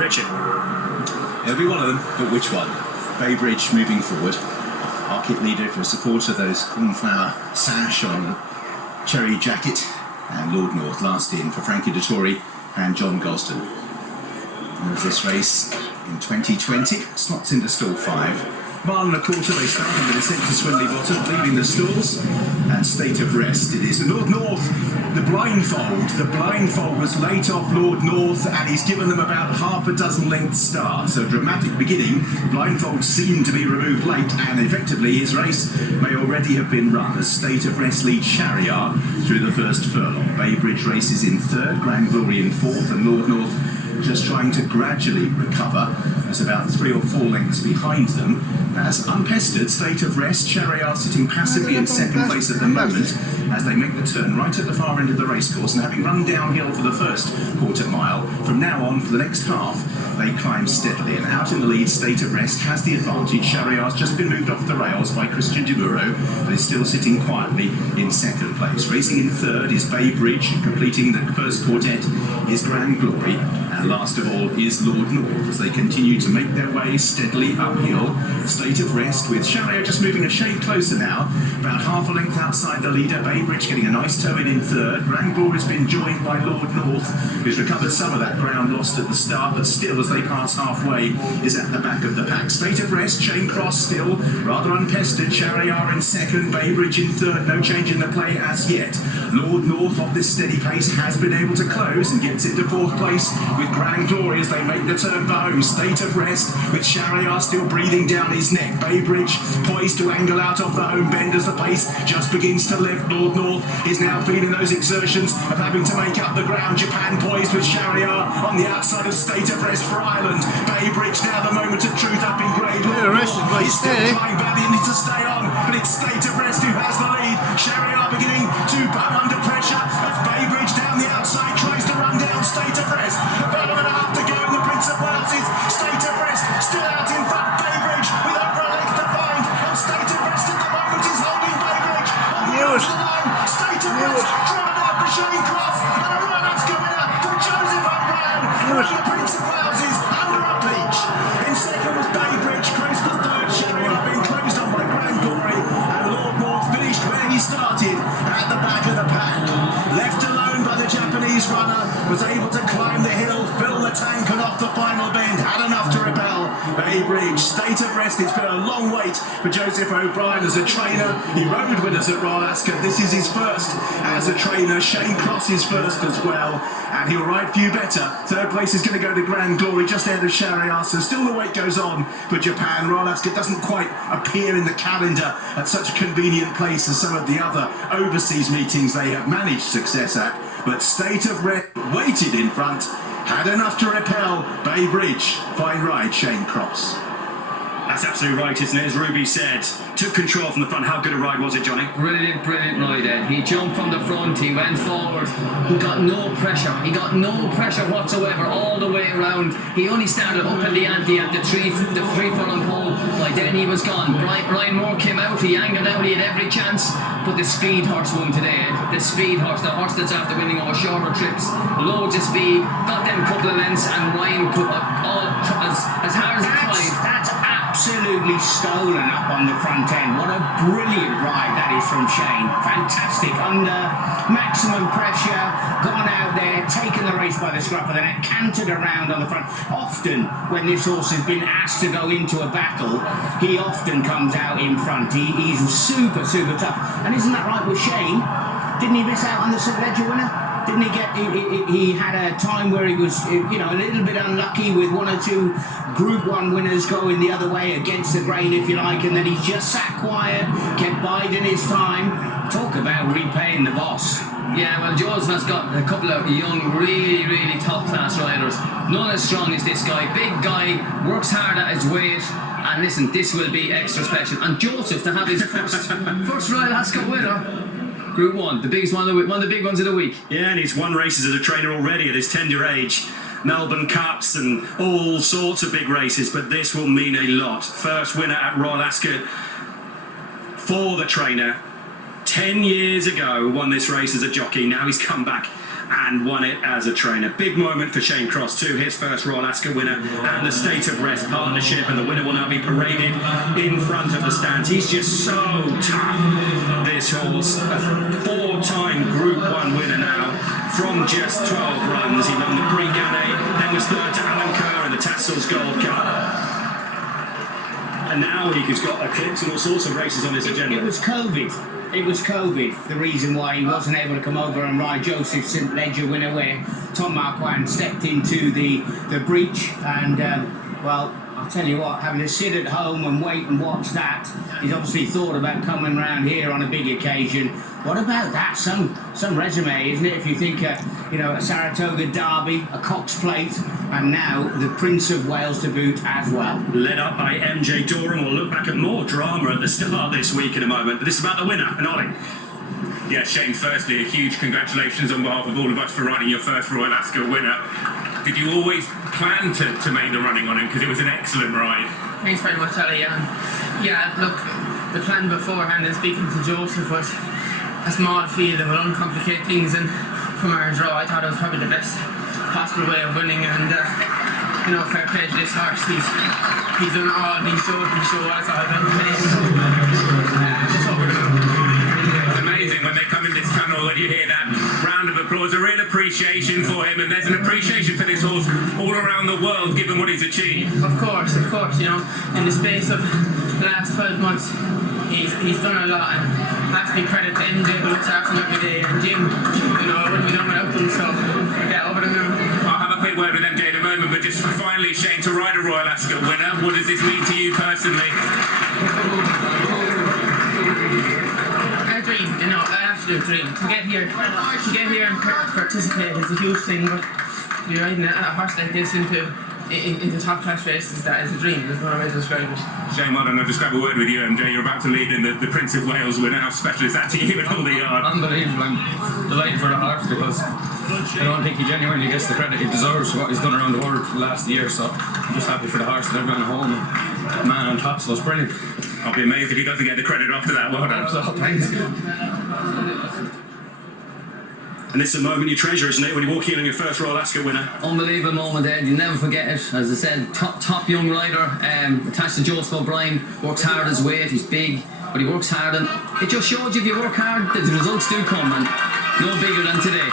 Richard. It'll be one of them, but which one? Baybridge moving forward. Our kit leader for a supporter, those cornflower sash on the cherry jacket. And Lord North last in for Frankie Dettori and John Gosden. And this race in 2020 slots into stall 5. Mile and a quarter, they start under the centre Swindley Bottom, leaving the stalls, and State of Rest it is. The Lord North, the blindfold was late off Lord North, and he's given them about half a dozen lengths start. So dramatic beginning, blindfold seemed to be removed late, and effectively his race may already have been run as State of Rest leads Shariar through the first furlong. Baybridge races in 3rd, Grand Glory in 4th, and Lord North just trying to gradually recover. There's about 3 or 4 lengths behind them. As unpestered, State of Rest, Shariar sitting passively in 2nd place at the moment as they make the turn right at the far end of the racecourse, and having run downhill for the first quarter mile, from now on for the next half they climb steadily, and out in the lead State of Rest has the advantage. Shariar's just been moved off the rails by Christian De Muro, but is still sitting quietly in 2nd place. Racing in 3rd is Baybridge, completing the first quartet is Grand Glory, and last of all is Lord North as they continue to make their way steadily uphill. State of Rest with Shariar just moving a shade closer now, about half a length outside the leader. Baybridge getting a nice toe in 3rd. Grand Glory's been joined by Lord North, who's recovered some of that ground lost at the start, but still as they pass halfway is at the back of the pack. State of Rest, Shane Crosse still rather unpestered. Shariar in 2nd, Baybridge in 3rd, no change in the play as yet. Lord North off this steady pace has been able to close and gets into 4th place with Grand Glory as they make the turn for home. State of Rest with Shariar still breathing down his neck. Baybridge poised to angle out of the home bend as the pace just begins to lift. Lord North is now feeling those exertions of having to make up the ground. Japan poised with Shariar on the outside of State of Rest for Ireland. Baybridge now the moment of truth up in grade. Lord North is still trying valiantly to stay on, but it's State of Rest who has the lead. Shariar beginning to come under pressure as Baybridge down the outside tries to run down State of Rest. A furlong and a half to go in the Prince of Wales is State of Rest still out in front. Baybridge with over a length to find, and State of Rest at the moment is holding Baybridge on the line. State of Rest driven out for Shane Crosse, and a run-up's coming up for Joseph O'Brien. The Prince of Wales is under a peach. In 2nd was Baybridge, close to 3rd. Shariar being closed on by Grand Glory, and Lord North finished where he started at the back of the pack. Left alone by the Japanese runner, was able to climb the hill, fill the tank, and off the final bend had enough to repel Baybridge. State of Rest, it's been a long wait for Joseph O'Brien as a trainer. He rode winners at Royal Ascot. This is his first as a trainer. Shane Crosse is first as well, and he'll ride few better. 3rd place is going to go to Grand Glory just ahead of Shariar, so still the wait goes on for Japan. Royal Ascot doesn't quite appear in the calendar at such a convenient place as some of the other overseas meetings they have managed success at, but State of Rest waited in front, had enough to repel Baybridge. Fine ride, Shane Crosse. That's absolutely right, isn't it? As Ruby said, took control from the front. How good a ride was it, Johnny? Brilliant ride, Ed. He jumped from the front, he went forward, he got no pressure whatsoever all the way around. He only started up in the ante at the three furlong pole. By then he was gone. Brian Moore came out, he angled out, he had every chance, but the speed horse won today, Ed. The speed horse, the horse that's after winning over shorter trips, loads of speed, got them couple of lengths, and Ryan put all as hard as he tried. That's absolutely stolen up on the front end. What a brilliant ride that is from Shane. Fantastic, under maximum pressure, gone out there, taken the race by the scruff of the neck, cantered around on the front. Often when this horse has been asked to go into a battle, he often comes out in front. He's super tough, and isn't that right with Shane? Didn't he miss out on the St. Ledger winner? Didn't he get? He had a time where he was, a little bit unlucky with 1 or 2 Group 1 winners going the other way against the grain, if you like, and then he just sat quiet, kept biding his time. Talk about repaying the boss. Yeah, well, Joseph has got a couple of young, really top-class riders. Not as strong as this guy. Big guy, works hard at his weight. And listen, this will be extra special. And Joseph to have his first Royal Ascot winner. Group 1, the biggest one of the big ones of the week. Yeah, and he's won races as a trainer already at his tender age. Melbourne Cups and all sorts of big races, but this will mean a lot. First winner at Royal Ascot for the trainer. 10 years ago, won this race as a jockey. Now he's come back and won it as a trainer. Big moment for Shane Crosse too, his first Royal Ascot winner, and the State of Rest partnership, and the winner will now be paraded in front of the stands. He's just so tough, this horse. A four-time Group 1 winner now from just 12 runs. He won the Prix Gannet, then was third to Alan Kerr in the Tassels Gold Cup. And now he's got eclipse and all sorts of races on his agenda. It was COVID. It was COVID, the reason why he wasn't able to come over and ride Joseph St. Ledger winner, where Tom Marquand stepped into the breach. And, well, I'll tell you what, having to sit at home and wait and watch that, he's obviously thought about coming round here on a big occasion. What about that? Some resume, isn't it? If you think, you know, a Saratoga Derby, a Cox Plate, and now the Prince of Wales to boot as well. Led up by MJ Doran. We'll look back at more drama at the start this week in a moment, but this is about the winner, and Ollie. Yeah, Shane, firstly, a huge congratulations on behalf of all of us for riding your first Royal Ascot winner. Did you always plan to make the running on him? Because it was an excellent ride. Thanks very much, Ollie. Yeah, look, the plan beforehand and speaking to Joseph was a small field and would uncomplicate things, and from our draw I thought it was probably the best possible way of winning, and you know, fair play to this horse. He's done all he's showed us all about the place. Just over the moon. It's amazing when they come in this tunnel and you hear that round of applause, a real appreciation for him, and there's an appreciation for this horse all around the world given what he's achieved. Of course, you know, in the space of the last 12 months he's done a lot, and has to be credit to MJ who looks after him every day, and Jim, you know, I wouldn't be done without them, so yeah, over the moon. I'll have a quick word with MJ in a moment, but just finally, Shane, to ride a Royal Ascot winner, what does this mean to you personally? A dream, you know, an absolute dream. To get here and participate is a huge thing, but you're riding a horse like this into top class races, that is a dream. There's no way to describe it. Shane, well done. I'll just grab a word with you, MJ. You're about to lead in the Prince of Wales winner. How special is that to you at all the yard? Unbelievable. I'm delighted for the horse because I don't think he genuinely gets the credit he deserves for what he's done around the world last year. So I'm just happy for the horse and everyone at home. And man on top, so it's brilliant. I'll be amazed if he doesn't get the credit after that. Well done. So, thanks. And this is a moment you treasure, isn't it, when you walk in on your first Royal Ascot winner? Unbelievable moment, Ed. You'll never forget it. As I said, top young rider, attached to Joseph O'Brien, works hard his weight, he's big, but he works hard, and it just shows you if you work hard, the results do come, and no bigger than today.